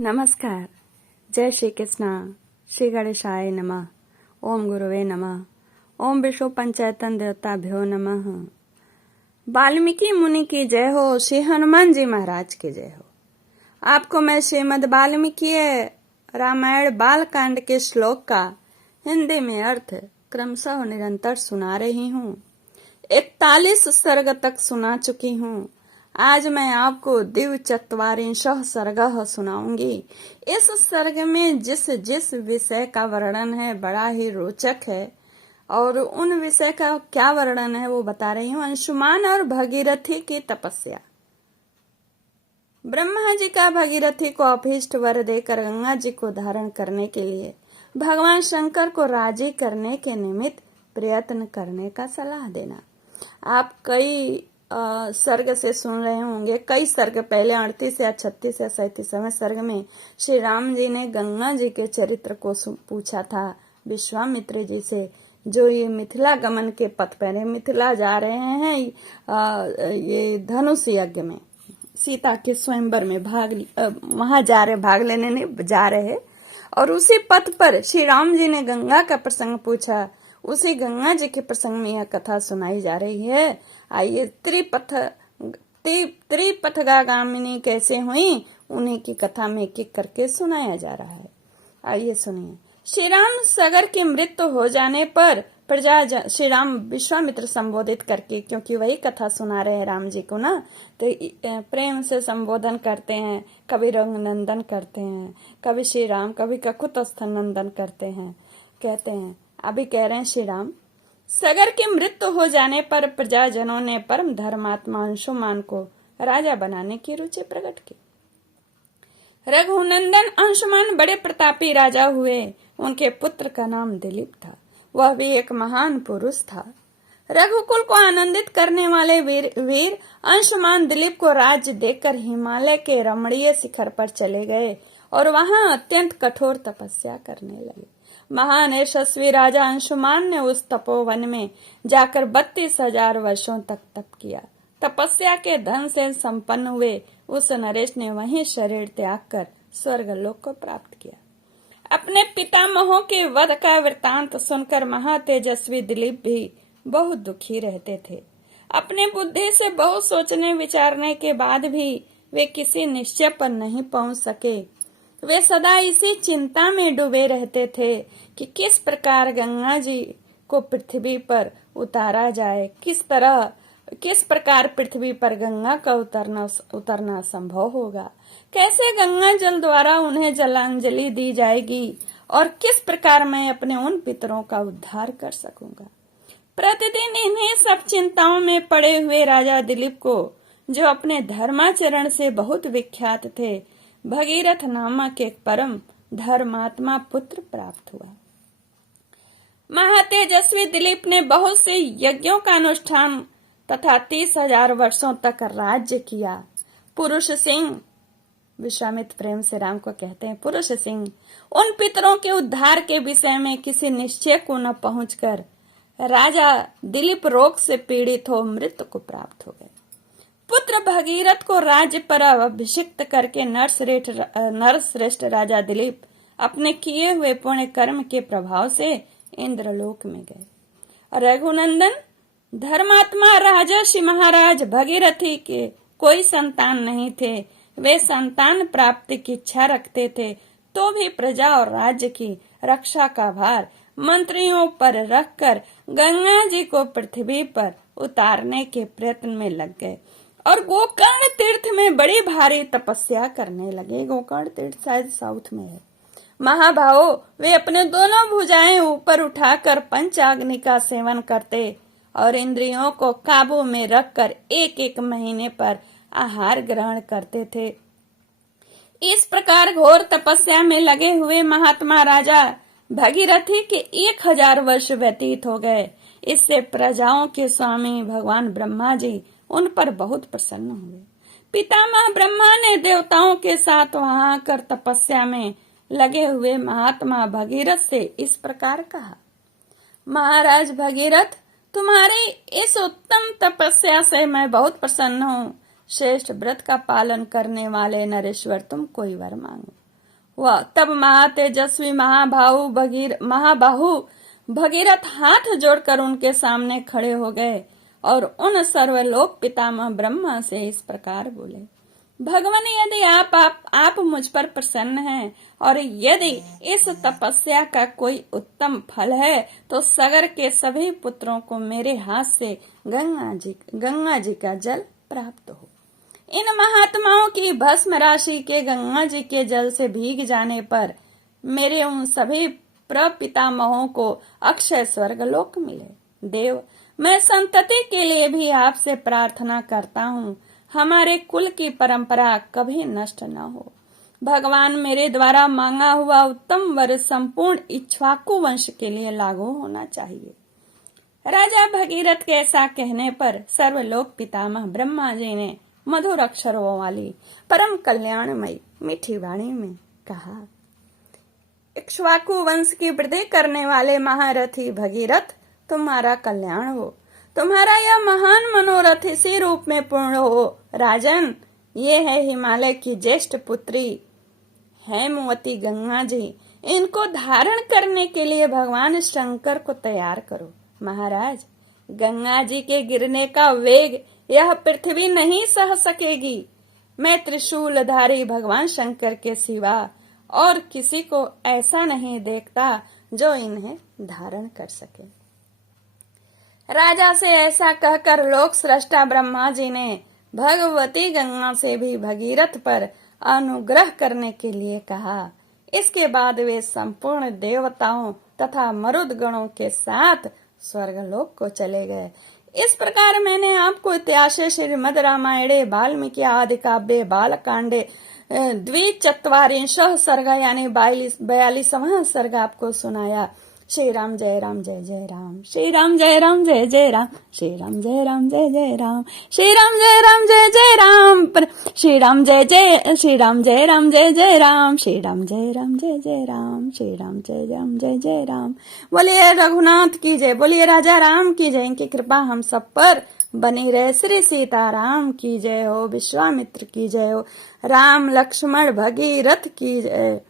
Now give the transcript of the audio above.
नमस्कार। जय श्री कृष्णा। श्री गणेशाय नमः। ओम गुरुवे नमः। ओम विष्णु पंचायतन देवताभ्यो नमः। वाल्मीकि मुनि की जय हो। श्री हनुमान जी महाराज की जय हो। आपको मैं श्रीमद् वाल्मीकि रामायण बालकांड के श्लोक का हिंदी में अर्थ क्रमशः निरंतर सुना रही हूँ। 41 सर्ग तक सुना चुकी हूँ। आज मैं आपको द्विचत्वारिंशः सर्गः सुनाऊंगी। इस सर्ग में जिस विषय का वर्णन है बड़ा ही रोचक है, और उन विषय का क्या वर्णन है वो बता रही हूँ। अंशुमान और भगीरथी की तपस्या। ब्रह्मा जी का भगीरथी को अभीष्ट वर देकर गंगा जी को धारण करने के लिए भगवान शंकर को राजी करने के निमित्त प्रयत्न करने का सलाह देना। आप कई सर्ग से सुन रहे होंगे। कई सर्ग पहले 38 या 36 या 37वें सर्ग में श्री राम जी ने गंगा जी के चरित्र को पूछा था विश्वामित्र जी से, जो ये मिथिला गमन के पथ पर मिथिला जा रहे हैं। ये धनुष यज्ञ में सीता के स्वयंवर में वहां भाग लेने नहीं जा रहे हैं। और उसी पथ पर श्री राम जी ने गंगा का प्रसंग पूछा। उसी गंगा जी के प्रसंग में यह कथा सुनाई जा रही है। आइए त्रिपथगामिनी कैसे हुई, उन्हीं की कथा में एक करके सुनाया जा रहा है। आइए सुनिए। श्री राम सगर की मृत्यु हो जाने पर श्री राम विश्वामित्र संबोधित करके, क्योंकि वही कथा सुना रहे हैं राम जी को ना, तो प्रेम से संबोधन करते हैं। कभी रघुनंदन करते हैं, कभी श्री राम, कभी ककुतस्थ नंदन करते हैं। कहते हैं, अभी कह रहे हैं श्री राम, सगर की मृत्यु हो जाने पर प्रजाजनों ने परम धर्मात्मा अंशुमान को राजा बनाने की रुचि प्रकट की। रघुनंदन अंशुमान बड़े प्रतापी राजा हुए। उनके पुत्र का नाम दिलीप था। वह भी एक महान पुरुष था। रघुकुल को आनंदित करने वाले वीर अंशुमान दिलीप को राज्य देकर हिमालय के रमणीय शिखर पर चले गए और वहां अत्यंत कठोर तपस्या करने लगे। महान यशस्वी राजा अंशुमान ने उस तपोवन में जाकर 32,000 वर्षों तक तप किया। तपस्या के धन से संपन्न हुए उस नरेश ने वहीं शरीर त्याग कर स्वर्गलोक को प्राप्त किया। अपने पितामहों के वध का वृतांत सुनकर महातेजस्वी दिलीप भी बहुत दुखी रहते थे। अपने बुद्धि से बहुत सोचने विचारने के बाद भी वे किसी निश्चय पर नहीं पहुंच सके। वे सदा इसी चिंता में डूबे रहते थे कि किस प्रकार गंगा जी को पृथ्वी पर उतारा जाए, किस प्रकार पृथ्वी पर गंगा का उतरना संभव होगा, कैसे गंगा जल द्वारा उन्हें जलांजलि दी जाएगी और किस प्रकार मैं अपने उन पितरों का उद्धार कर सकूंगा। प्रतिदिन इन्हीं सब चिंताओं में पड़े हुए राजा दिलीप को, जो अपने धर्माचरण से बहुत विख्यात थे, भगीरथ नामक एक परम धर्मात्मा पुत्र प्राप्त हुआ। महातेजस्वी दिलीप ने बहुत से यज्ञों का अनुष्ठान तथा 30,000 वर्षों तक राज्य किया। पुरुष सिंह, विश्वामित्र प्रेम से राम को कहते हैं पुरुष सिंह, उन पितरों के उद्धार के विषय में किसी निश्चय को न पहुंचकर राजा दिलीप रोग से पीड़ित हो मृत्यु को प्राप्त हो गए। पुत्र भगीरथ को राज्य पर अभिषिक्त करके नरश्रेष्ठ राजा दिलीप अपने किए हुए पुण्य कर्म के प्रभाव से इंद्रलोक में गए। रघुनंदन धर्मात्मा राजा श्री महाराज भगीरथी के कोई संतान नहीं थे। वे संतान प्राप्ति की इच्छा रखते थे, तो भी प्रजा और राज्य की रक्षा का भार मंत्रियों पर रखकर गंगा जी को पृथ्वी पर उतारने के प्रयत्न में लग गए और गोकर्ण तीर्थ में बड़ी भारी तपस्या करने लगे। गोकर्ण तीर्थ शायद साउथ में है। महाभावो, वे अपने दोनों भुजाएं ऊपर उठाकर पंचाग्नि का सेवन करते और इंद्रियों को काबू में रखकर 1-1 महीने पर आहार ग्रहण करते थे। इस प्रकार घोर तपस्या में लगे हुए महात्मा राजा भगीरथी के 1000 वर्ष व्यतीत हो गए। इससे प्रजाओं के स्वामी भगवान ब्रह्मा जी उन पर बहुत प्रसन्न हुए। पितामह ब्रह्मा ने देवताओं के साथ वहां आकर तपस्या में लगे हुए महात्मा भगीरथ से इस प्रकार कहा, महाराज भगीरथ, तुम्हारी इस उत्तम तपस्या से मैं बहुत प्रसन्न हूँ। श्रेष्ठ व्रत का पालन करने वाले नरेश्वर तुम कोई वर मांगो। वह तब महातेजस्वी महाबाहु भगीरथ हाथ जोड़कर उनके सामने खड़े हो गए और उन सर्वलोक पितामह ब्रह्मा से इस प्रकार बोले, भगवान, यदि आप मुझ पर प्रसन्न हैं और यदि इस तपस्या का कोई उत्तम फल है तो सगर के सभी पुत्रों को मेरे हाथ से गंगा जी का जल प्राप्त हो। इन महात्माओं की भस्म राशि के गंगा जी के जल से भीग जाने पर मेरे उन सभी प्रपितामहों को अक्षय स्वर्गलोक मिले। देव, मैं संतति के लिए भी आपसे प्रार्थना करता हूँ, हमारे कुल की परंपरा कभी नष्ट न हो। भगवान, मेरे द्वारा मांगा हुआ उत्तम वर संपूर्ण इक्ष्वाकु वंश के लिए लागू होना चाहिए। राजा भगीरथ के ऐसा कहने पर सर्वलोक पितामह ब्रह्मा जी ने मधुर अक्षरों वाली परम कल्याणमयी मीठी वाणी में कहा, इक्ष्वाकु वंश की वृद्धि करने वाले महारथी भगीरथ, तुम्हारा कल्याण हो। तुम्हारा यह महान मनोरथ इसी रूप में पूर्ण हो। राजन, ये है हिमालय की ज्येष्ठ पुत्री हेमवती गंगा जी। इनको धारण करने के लिए भगवान शंकर को तैयार करो। महाराज, गंगा जी के गिरने का वेग यह पृथ्वी नहीं सह सकेगी। मैं त्रिशूलधारी भगवान शंकर के सिवा और किसी को ऐसा नहीं देखता जो इन्हें धारण कर सके। राजा से ऐसा कहकर लोक सृष्टा ब्रह्मा जी ने भगवती गंगा से भी भगीरथ पर अनुग्रह करने के लिए कहा। इसके बाद वे संपूर्ण देवताओं तथा मरुद गणों के साथ स्वर्गलोक को चले गए। इस प्रकार मैंने आपको इतिहास श्रीमद् रामायणे वाल्मीकि आदि काव्ये बालकांडे द्विचत्वारिंशः सर्ग यानी 42वां सर्ग आपको सुनाया। श्री राम जय राम जय जय राम, श्री राम जय राम जय जय राम, श्री राम जय राम जय जय राम, श्री राम जय राम जय जय राम, श्री राम जय जय, श्री राम जय राम जय जय राम, श्री राम जय राम जय जय राम, श्री राम जय राम जय जय राम। बोलिए रघुनाथ की जय, बोलिए राजा राम की जय। इनकी कृपा हम सब पर बनी रहे। श्री सीताराम की जय हो, विश्वामित्र की जय हो, राम लक्ष्मण भगीरथ की जय।